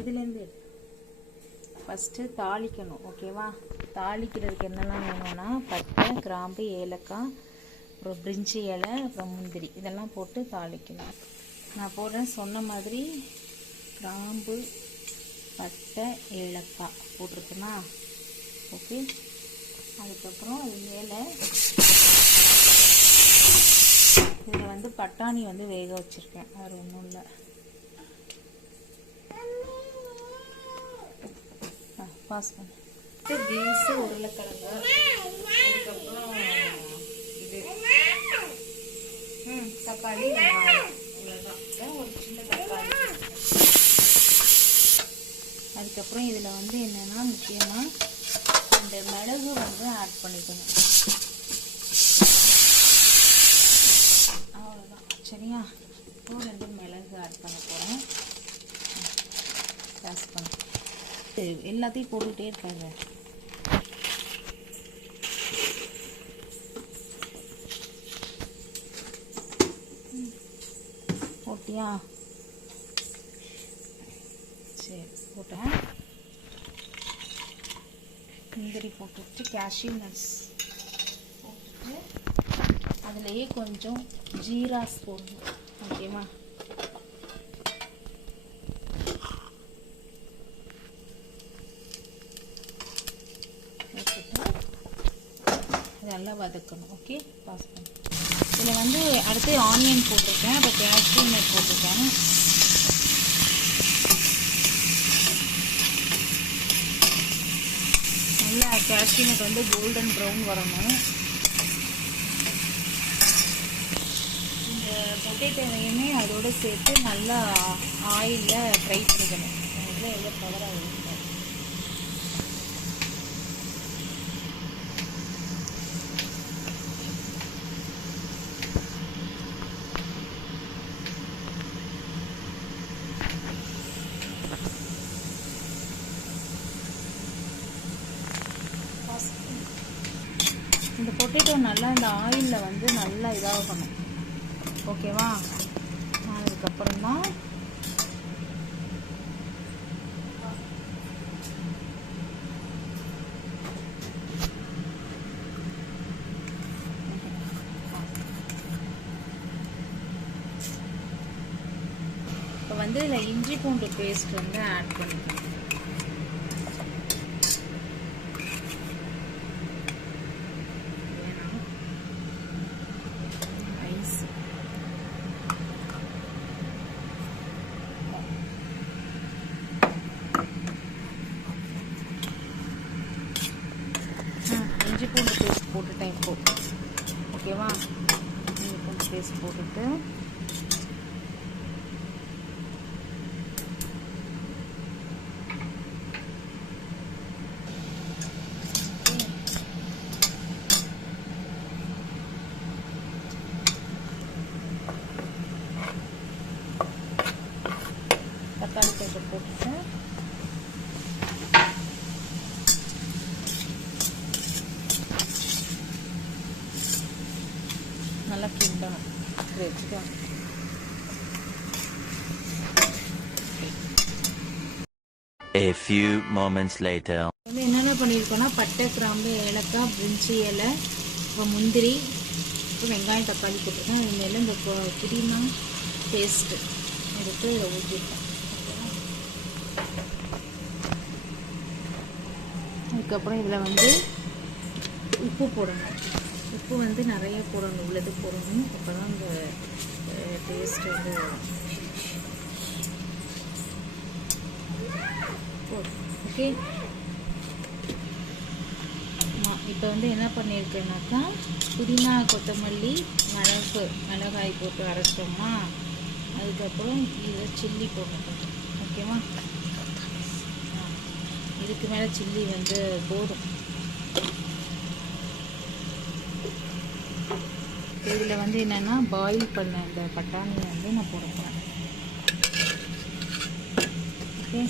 இதுலேருந்து ஃபஸ்ட்டு தாளிக்கணும். ஓகேவா? தாளிக்கிறதுக்கு என்னெல்லாம் வேணும்னா பட்டை, கிராம்பு, ஏலக்காய், அப்புறம் பிரிஞ்சி இலை, அப்புறம் முந்திரி இதெல்லாம் போட்டு தாளிக்கணும். நான் போடுறேன் சொன்ன மாதிரி கிராம்பு, பட்டை, ஏலக்காய் போட்டிருக்கேன்னா ஓகே. அதுக்கப்புறம் அது மேலே இதில் வந்து பட்டாணி வந்து வேக வச்சுருக்கேன். வேறு ஒன்றும் இல்லை. பாஸ் பண்ண பீன்ஸு, உருளைக்கிழங்கு, அதுக்கப்புறம் இது தக்காளி, வெங்காயம், இவ்வளோதான். ஒரு சின்ன தக்காளி. அதுக்கப்புறம் இதில் வந்து என்னென்னா முக்கியமாக இந்த மிளகு வந்து ஆட் பண்ணிக்கணும். அவ்வளோதான். சரியா? இப்போ 2 மிளகு ஆட் பண்ண போகிறேன். கேஸ் பண்ண எல்லாத்தையும் போட்டுக்கிட்டே இருக்காங்க. போட்டியா? சரி போட்டேன். முந்திரி போட்டுட்டு கேஷ்யூ நட்ஸ் போட்டுட்டு அதுலேயே கொஞ்சம் ஜீராஸ் போடணும். ஓகேவா? போட்டுட்டு இதெல்லாம் வதக்கணும். ஓகே, பாஸ் பண்ணு. இதில் வந்து அடுத்து ஆனியன் போட்டிருக்கேன், அப்புறம் கேஷ்யூ நட் போட்டிருக்கேன். நல்லா கேஷ்யூ நட் வந்து கோல்டன் ப்ரௌன் வரணும். இந்த பொட்டேட்டோவையுமே அதோடு சேர்த்து நல்லா ஆயிலில் ஃப்ரை பண்ணிக்கணும். அதில் எவ்வளோ கவராக இருக்கும். இந்த பொட்டேட்டோ நல்லா இந்த ஆயிலில் வந்து நல்லா இதாகணும். ஓகேவா? அதுக்கப்புறம் தான் இப்போ வந்து இதில் இஞ்சி பூண்டு பேஸ்ட் வந்து ஆட் பண்ணிக்கணும். இஞ்சி பூண்டு பேஸ்ட் போட்டுட்டேன் இப்போ. ஓகேவா? இஞ்சி பூண்டு பேஸ்ட் போட்டுட்டு தக்காளி கொஞ்சம் போட்டுட்டு நல்லா கிண்டணும். வச்சுக்கலாம். A few moments later. வந்து என்னென்ன பண்ணியிருக்கோன்னா பட்டை, கிராம்பு, ஏலக்காய், பிரிஞ்சி இலை, அப்புறம் முந்திரி, அப்புறம் வெங்காயம், தக்காளி போட்டிருக்கேன். அது மேலே இந்த புதினா பேஸ்ட்டு எடுத்து இதை ஊற்றிருக்கேன். அதுக்கப்புறம் இதில் வந்து உப்பு போடணும். உப்பு வந்து நிறைய போடணும், உள்ளது போடணும். அப்போ தான் இந்த டேஸ்ட் வந்து ஓகே. இப்போ வந்து என்ன பண்ணியிருக்கேன்னாக்கா புதினா, கொத்தமல்லி, மிளகாய் போட்டு அரைச்சோமா. அதுக்கப்புறம் இதை சில்லி போட்டுக்கணும். ஓகேவா? இதுக்கு மேலே சில்லி வந்து போதும். இதில் வந்து என்னென்னா பாயில் பண்ண இந்த பட்டாணியை வந்து நான் போட போகிறேன். ஓகே,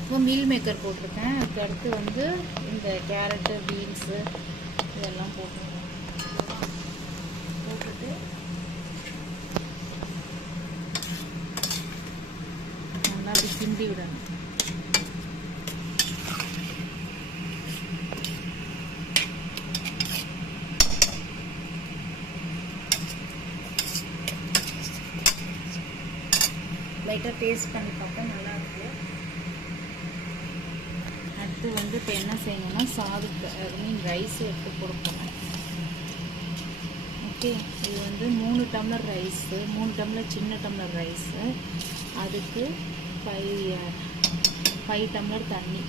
இப்போ மீல் மேக்கர் போட்டிருக்கேன். அதுக்கு அடுத்து வந்து இந்த கேரட்டு, பீன்ஸு இதெல்லாம் போட்டுருக்கேன். போட்டுட்டு நல்லா அப்படி கிண்டி விடணும். லைட்டாக டேஸ்ட் பண்ணி பார்த்தா நல்லாயிருக்கு. அடுத்து வந்து இப்போ என்ன செய்யணும்னா சாதத்தை ரைஸ் எடுத்து கொடுக்கணும். ஓகே, இது வந்து 3 டம்ளர் ரைஸு, 3 டம்ளர் சின்ன டம்ளர் ரைஸு, அதுக்கு 5 டம்ளர் தண்ணி.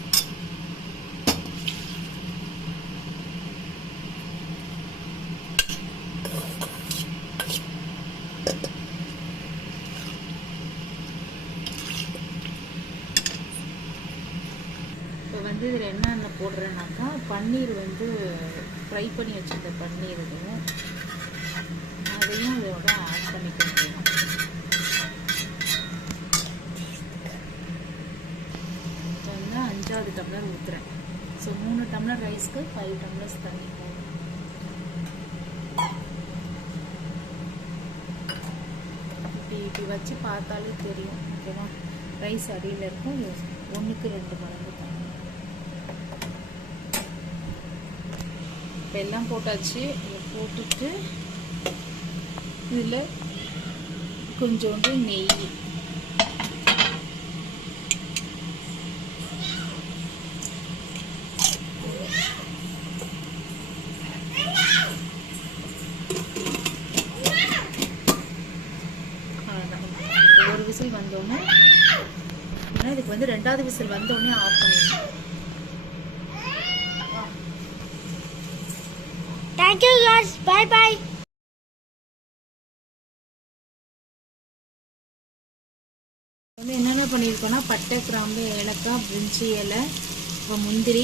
இப்போ வந்து இதில் என்னென்ன போடுறேன்னாக்கா பன்னீர் வந்து ஃப்ரை பண்ணி வச்சுருந்த பன்னீர் இதுவும் அதையும் இதோட ஆட் பண்ணிக்கலாம். இப்போ வந்து 5வது டம்ளர் ஊற்றுறேன். ஸோ 3 டம்ளர் ரைஸ்க்கு 5 டம்ளர்ஸ் தண்ணி போடும். இப்படி வச்சு பார்த்தாலே தெரியும். ஓகேவா, ரைஸ் அடியில் இருக்கும். 1க்கு 2 மடங்கு தண்ணி. இப்போ எல்லாம் போட்டாச்சு. இதை போட்டுட்டு இதில் கொஞ்சோண்டு நெய், ஒரு விசில் வந்தோடனே, ஏன்னா இதுக்கு வந்து 2வது விசில் வந்தோடனே ஆஃப் பண்ணிடணும். Thank you guys. Bye bye. வந்து என்னென்ன பண்ணியிருக்கோன்னா பட்டை, கிராம்பு, ஏலக்காய், பிரிஞ்சி இலை, அப்புறம் முந்திரி,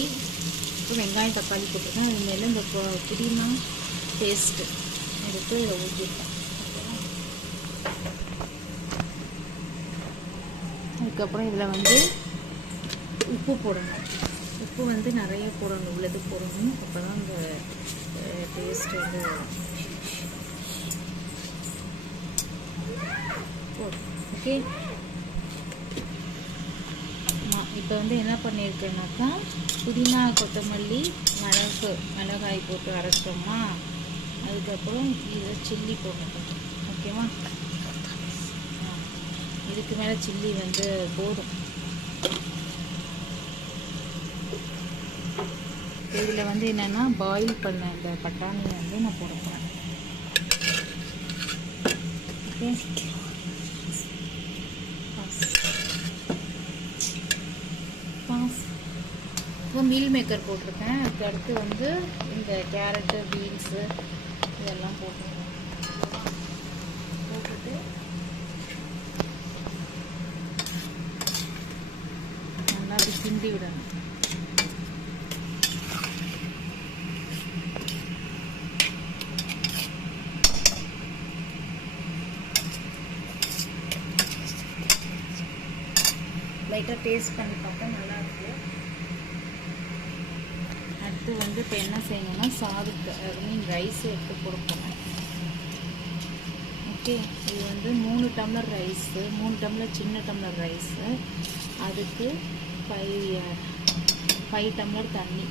அப்புறம் வெங்காயம், தக்காளி போட்டிருக்கேன். அது மேலே இந்த புதினா பேஸ்ட்டு எடுத்து இதை ஊற்றிருக்கேன். அதுக்கப்புறம் இதில் வந்து உப்பு போடணும். உப்பு வந்து நிறைய போடணும், உள்ளது போடணும். அப்போ தான் இந்த டேஸ்ட் வந்து ஓகே. இப்போ வந்து என்ன பண்ணியிருக்கேன்னாக்கா புதினா, கொத்தமல்லி, மிளகாய் போட்டு அரைச்சோமா, அதுக்கப்புறம் இதை சில்லி போடணும். ஓகேவா, இதுக்கு மேலே சில்லி வந்து போதும். இதில் வந்து என்னென்னா பாயில் பண்ண இந்த பட்டாணியை வந்து நான் போட போகிறேன். ஓகே, இப்போ மீல் மேக்கர் போட்டிருக்கேன். அதுக்கு அடுத்து வந்து இந்த கேரட்டு, பீன்ஸு இதெல்லாம் போட்டுருக்கேன். போட்டுட்டு நல்லா அப்படி கிண்டி விடணும். லைட்டாக டேஸ்ட் பண்ணி பார்த்தா நல்லாயிருக்கு. அடுத்து வந்து இப்போ என்ன செய்யணும்னா சாதத்தை ரைஸ் எடுத்து கொடுக்கணும். ஓகே, இது வந்து 3 டம்ளர் ரைஸு, 3 டம்ளர் சின்ன டம்ளர் ரைஸு, அதுக்கு 5 டம்ளர் தண்ணி.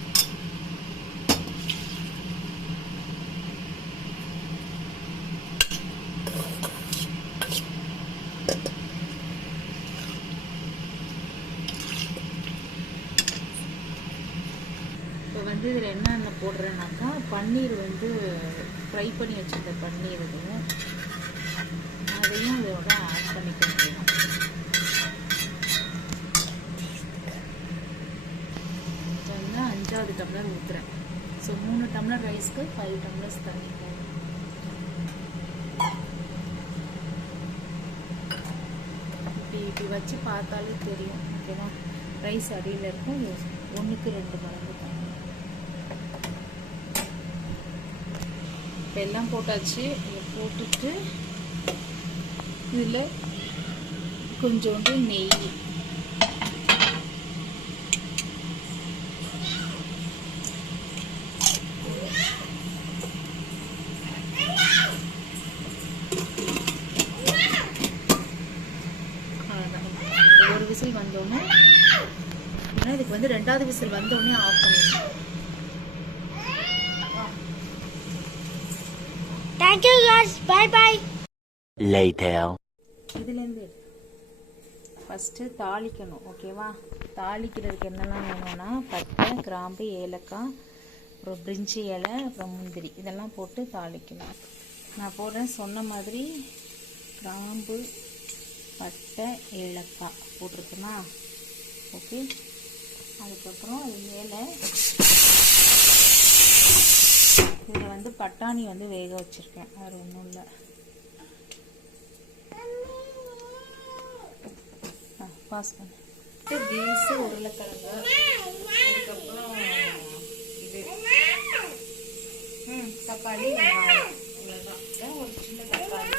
இப்போ வந்து இதில் என்னென்ன போடுறேன்னாக்கா பன்னீர் வந்து ஃப்ரை பண்ணி வச்சுருந்த பன்னீர் இதுவும் அதையும் இதோட ஆட் பண்ணிக்கலாம். இப்போ வந்து 5வது டம்ளர் ஊற்றுறேன். ஸோ 3 டம்ளர் ரைஸ்க்கு 5 டம்ளர்ஸ் தண்ணி போடும். இப்படி வச்சு பார்த்தாலே தெரியும். ஓகேவா, ரைஸ் அடியில் இருக்கும். 1க்கு 2 மடங்கு தண்ணி. இப்போ எல்லாம் போட்டாச்சு. இதை போட்டுட்டு இதில் கொஞ்சோண்டு நெய், வந்து 2வது விசில் வந்த உடனே ஆஃப் பண்ணிடணும். Thank you guys. Bye bye. Later. இதுலேருந்து ஃபஸ்ட்டு தாளிக்கணும். ஓகேவா? தாளிக்கிறதுக்கு என்னெல்லாம் வேணும்னா பட்டை, கிராம்பு, ஏலக்காய், அப்புறம் பிரிஞ்சி இலை, அப்புறம் முந்திரி இதெல்லாம் போட்டு தாளிக்கணும். நான் போடுறேன் சொன்ன மாதிரி கிராம்பு, பட்டை, ஏலக்காய் போட்டிருக்குமா? ஓகே. அதுக்கப்புறம் அது மேலே இதில் வந்து பட்டாணி வந்து வேக வச்சுருக்கேன். வேறு ஒன்றும் இல்லை. பாஸ் பண்ணு. பீன்ஸு, உருளைக்கிழங்கு, அதுக்கப்புறம் இது தக்காளி, வெங்காயம், இவ்வளோதான். ஒரு சின்ன தக்காளி.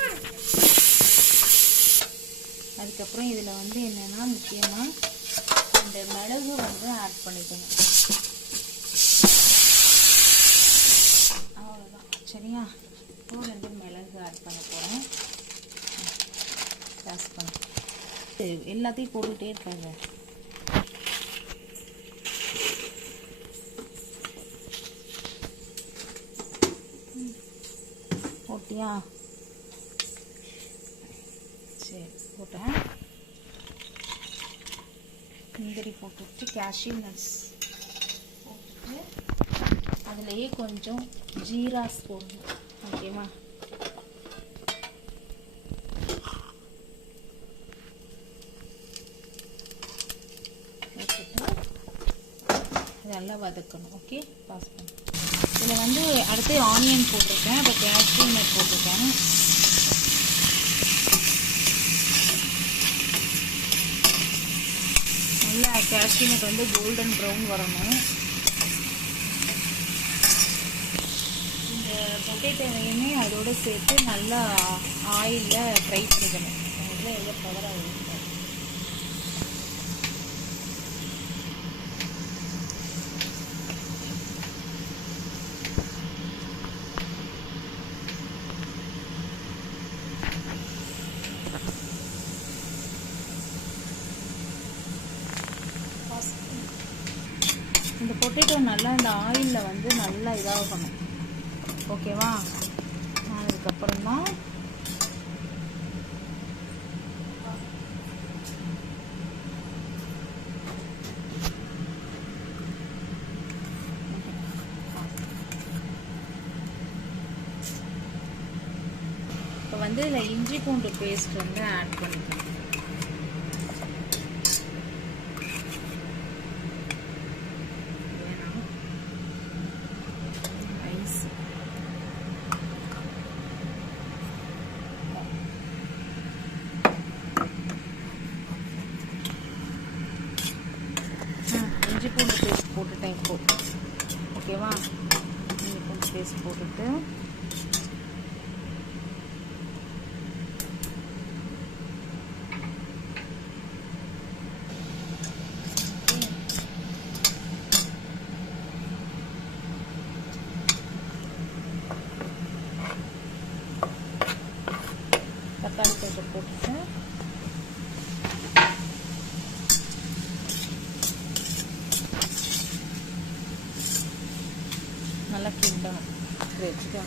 அதுக்கப்புறம் இதில் வந்து என்னென்னா முக்கியமாக இந்த மிளகு வந்து ஆட் பண்ணிக்கணும். அவ்வளோதான். சரியா? இப்போ 2 மிளகு ஆட் பண்ண போகிறேன். கேஸ் பண்ண எல்லாத்தையும் போட்டுகிட்டே இருக்காங்க. போட்டியா? சரி போட்டேன். முந்திரி போட்டுட்டு கேஷ்யூ நட்ஸ் போட்டுட்டு அதுலேயே கொஞ்சம் ஜீராஸ் போடணும். ஓகேவா? நல்லா வதக்கணும். ஓகே. பாஸ் பண்ணு. இதில் வந்து அடுத்து ஆனியன் போட்டிருக்கேன், அப்புறம் கேஷ்யூ நட் போட்டிருக்கேன். நல்லா கேஷ்யூ நட் வந்து கோல்டன் ப்ரௌன் வரணும். இந்த பொட்டேட்டோவையுமே அதோடு சேர்த்து நல்லா ஆயிலில் ஃப்ரை பண்ணிக்கணும். அதில் எவ்வளோ பவர் ஆகும். இந்த பொட்டேட்டோ நல்லா இந்த ஆயிலில் வந்து நல்லா இதாகணும். ஓகேவா? அதுக்கப்புறம் தான் இப்போ வந்து இதில் இஞ்சி பூண்டு பேஸ்ட் வந்து ஆட் பண்ணிக்கணும். இஞ்சி பூண்டு பேஸ்ட் போட்டுட்டேன் இப்போ. ஓகேவா? இஞ்சி பூண்டு பேஸ்ட் போட்டுட்டு தக்காளி கொஞ்சம் போட்டுட்டு நல்லா கிண்டணும். வச்சுக்கோ.